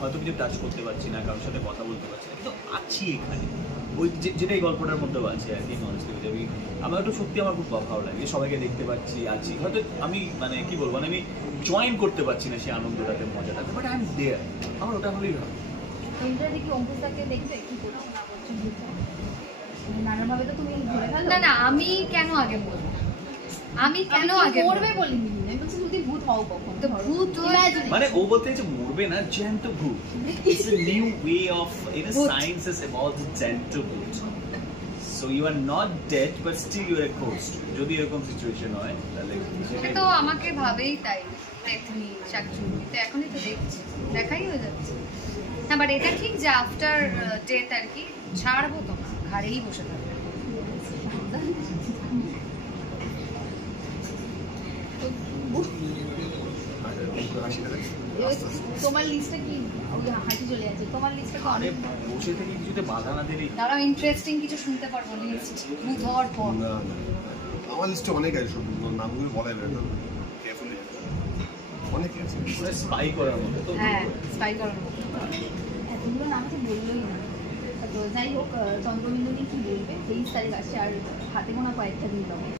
হয়তো কিছু টাচ করতে পারছি না, কারোর সাথে কথা বলতে পারছি না, কিন্তু আছি এখানে। ওই যেটা এই গল্পটার মধ্যেও আছে আর কি। অনেস্টলি আমার একটু সত্যি আমার খুব ভালো লাগে, সবাইকে দেখতে পাচ্ছি, আছি। হয়তো আমি মানে কি বলবো, মানে আমি জয়েন করতে পারছি না সেই আনন্দটাতে, মজাটাতে, বাট আই এম দেয়ার। আমার ওটা হলেই ভালো। না না, আমি কেন আগে বলবো? আমি কেন আগে মরবে বলিনি, আমি বলছি যদি ভূত হও কখন, তো ভূত মানে ও বলতে যে মরবে না, জ্যান্ত ভূত। It's a new way of, you know, science has evolved জ্যান্ত ভূত. So you are not dead but still you are a ghost. যদি এরকম সিচুয়েশন হয় তাহলে সেটা তো আমাকে ভাবেই তাই পেতনি শাকচুন্নি তো এখনই তো দেখছি, দেখাই হয়ে যাচ্ছে। হ্যাঁ, বাট এটা ঠিক যে আফটার ডেথ আর কি ছাড়বো তো না, ঘাড়েই বসে থাকবে। তোমার লিস্টে কি হাঁটি চলে যাচ্ছে? তোমার লিস্টে আরে বসে থেকে কিছুতে বাধা না দিলেই। তারাও ইন্টারেস্টিং কিছু শুনতে পারবো লিস্ট ভূত হওয়ার পর। না না, আমার লিস্টে অনেক আছে, সব নামগুলো বলা যাবে না, কেয়ারফুলি অনেক আছে। স্পাই করার মতো তো। হ্যাঁ, স্পাই করার মতো। এতগুলো নাম তো বললোই না। তো যাই হোক, চন্দ্রবিন্দু নিয়ে কি বলবে? 23 তারিখ আসছে আর হাতে গোনা কয়েকটা দিন হবে।